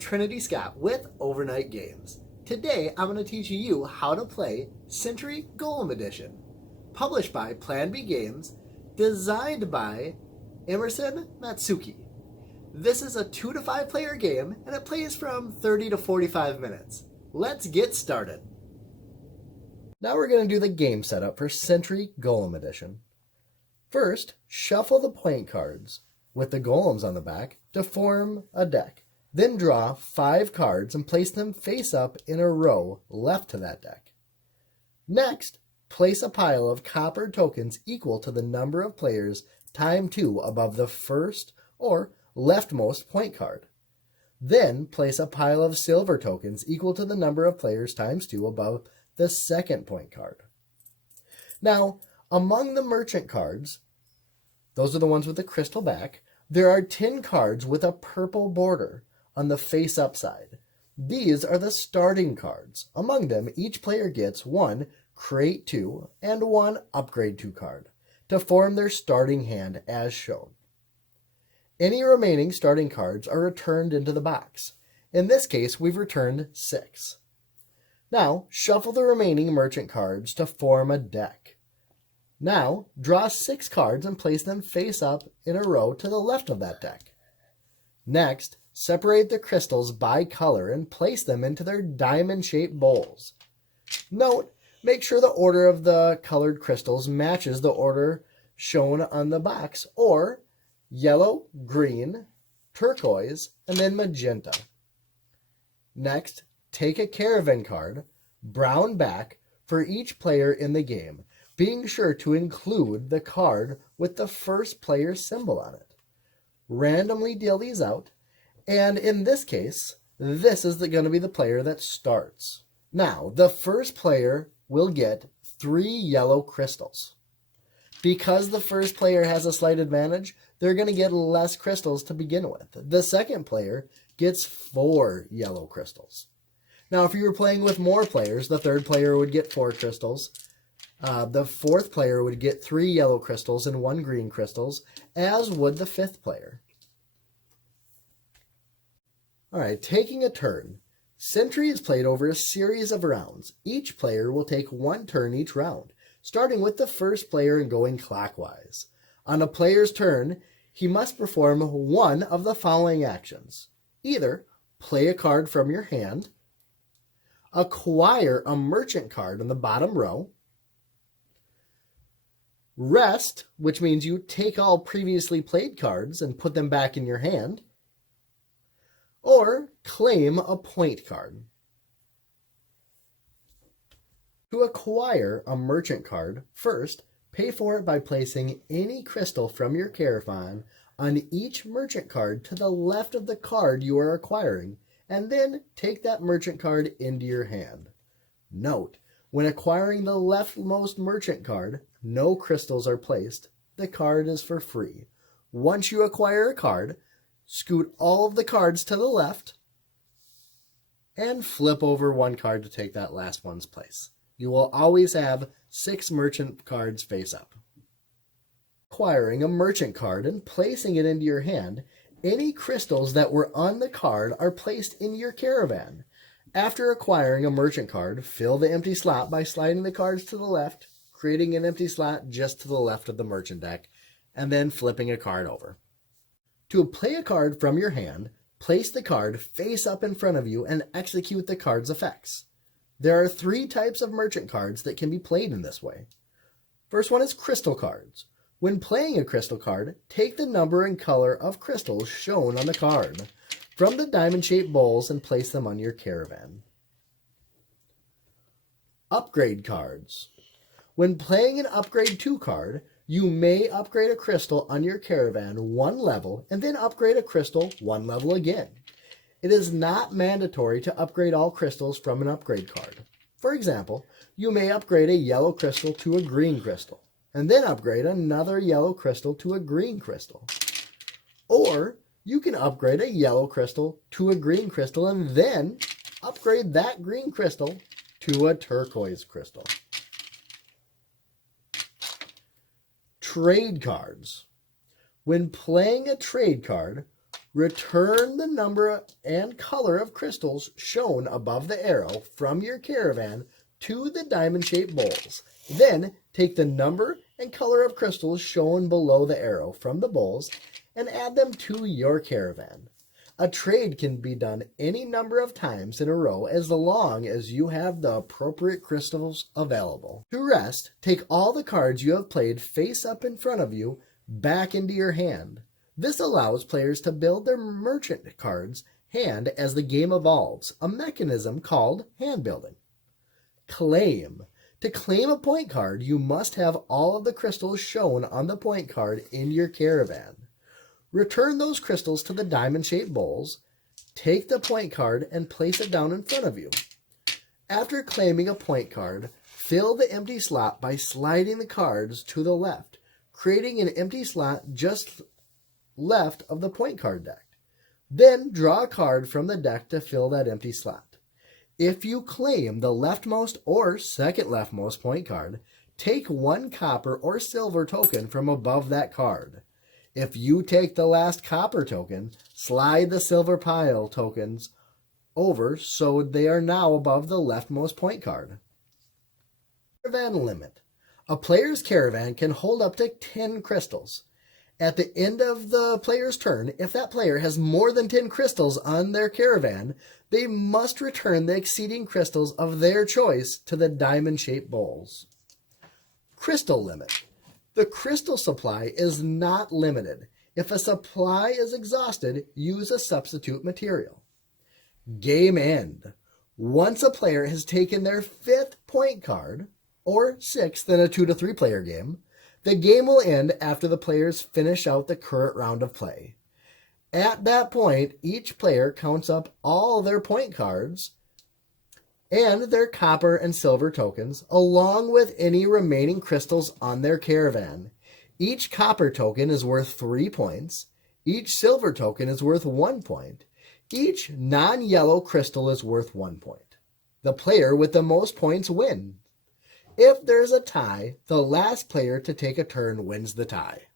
Trinity Scott with Overnight Games. Today I'm going to teach you how to play Century Golem Edition, published by Plan B Games, designed by Emerson Matsuki. This is a 2 to 5 player game and it plays from 30 to 45 minutes. Let's get started. Now we're going to do the game setup for Century Golem Edition. First, shuffle the point cards with the golems on the back to form a deck. Then draw 5 cards and place them face up in a row left to that deck. Next, place a pile of copper tokens equal to the number of players times 2 above the first or leftmost point card. Then place a pile of silver tokens equal to the number of players times 2 above the second point card. Now, among the merchant cards, those are the ones with the crystal back, there are 10 cards with a purple border on the face-up side. These are the starting cards. Among them, each player gets 1 Create 2 and 1 Upgrade 2 card to form their starting hand as shown. Any remaining starting cards are returned into the box. In this case, we've returned 6. Now, shuffle the remaining merchant cards to form a deck. Now, draw 6 cards and place them face up in a row to the left of that deck. Next, separate the crystals by color and place them into their diamond-shaped bowls. Note, make sure the order of the colored crystals matches the order shown on the box, or yellow, green, turquoise, and then magenta. Next, take a Caravan card, brown back, for each player in the game, being sure to include the card with the first player's symbol on it. Randomly deal these out, and in this case, this is going to be the player that starts. Now, the first player will get 3 yellow crystals. Because the first player has a slight advantage, they're going to get less crystals to begin with. The second player gets 4 yellow crystals. Now, if you were playing with more players, the third player would get 4 crystals. The fourth player would get 3 yellow crystals and 1 green crystals, as would the fifth player. Alright, taking a turn. Century is played over a series of rounds. Each player will take 1 turn each round, starting with the first player and going clockwise. On a player's turn, he must perform one of the following actions. Either play a card from your hand, acquire a merchant card in the bottom row, rest, which means you take all previously played cards and put them back in your hand, or claim a point card. To acquire a merchant card, first, pay for it by placing any crystal from your caravan on each merchant card to the left of the card you are acquiring, and then take that merchant card into your hand. Note, when acquiring the leftmost merchant card, no crystals are placed. The card is for free. Once you acquire a card, scoot all of the cards to the left and flip over 1 card to take that last one's place. You will always have 6 merchant cards face up. Acquiring a merchant card and placing it into your hand, any crystals that were on the card are placed in your caravan. After acquiring a merchant card, fill the empty slot by sliding the cards to the left, creating an empty slot just to the left of the merchant deck, and then flipping a card over. To play a card from your hand, place the card face up in front of you and execute the card's effects. There are 3 types of merchant cards that can be played in this way. First one is crystal cards. When playing a crystal card, take the number and color of crystals shown on the card from the diamond-shaped bowls and place them on your caravan. Upgrade cards. When playing an Upgrade 2 card, you may upgrade a crystal on your caravan 1 level and then upgrade a crystal 1 level again. It is not mandatory to upgrade all crystals from an upgrade card. For example, you may upgrade a yellow crystal to a green crystal, and then upgrade another yellow crystal to a green crystal. Or you can upgrade a yellow crystal to a green crystal and then upgrade that green crystal to a turquoise crystal. Trade cards. When playing a trade card, Return the number and color of crystals shown above the arrow from your caravan to the diamond-shaped bowls. Then take the number and color of crystals shown below the arrow from the bowls and add them to your caravan. A trade can be done any number of times in a row as long as you have the appropriate crystals available. To rest, take all the cards you have played face up in front of you back into your hand. This allows players to build their merchant cards hand as the game evolves, a mechanism called hand building. Claim. To claim a point card, you must have all of the crystals shown on the point card in your caravan. Return those crystals to the diamond-shaped bowls. Take the point card and place it down in front of you. After claiming a point card, fill the empty slot by sliding the cards to the left, creating an empty slot just left of the point card deck. Then draw a card from the deck to fill that empty slot. If you claim the leftmost or second leftmost point card, take one copper or silver token from above that card. If you take the last copper token, slide the silver pile tokens over so they are now above the leftmost point card. Caravan Limit. A player's caravan can hold up to 10 crystals. At the end of the player's turn, if that player has more than 10 crystals on their caravan, they must return the exceeding crystals of their choice to the diamond-shaped bowls. Crystal Limit. The crystal supply is not limited. If a supply is exhausted, use a substitute material. Game End. Once a player has taken their 5th point card, or 6th in a 2 to 3 player game, the game will end after the players finish out the current round of play. At that point, each player counts up all their point cards and their copper and silver tokens, along with any remaining crystals on their caravan. Each copper token is worth 3 points. Each silver token is worth 1 point. Each non-yellow crystal is worth 1 point. The player with the most points wins. If there's a tie, the last player to take a turn wins the tie.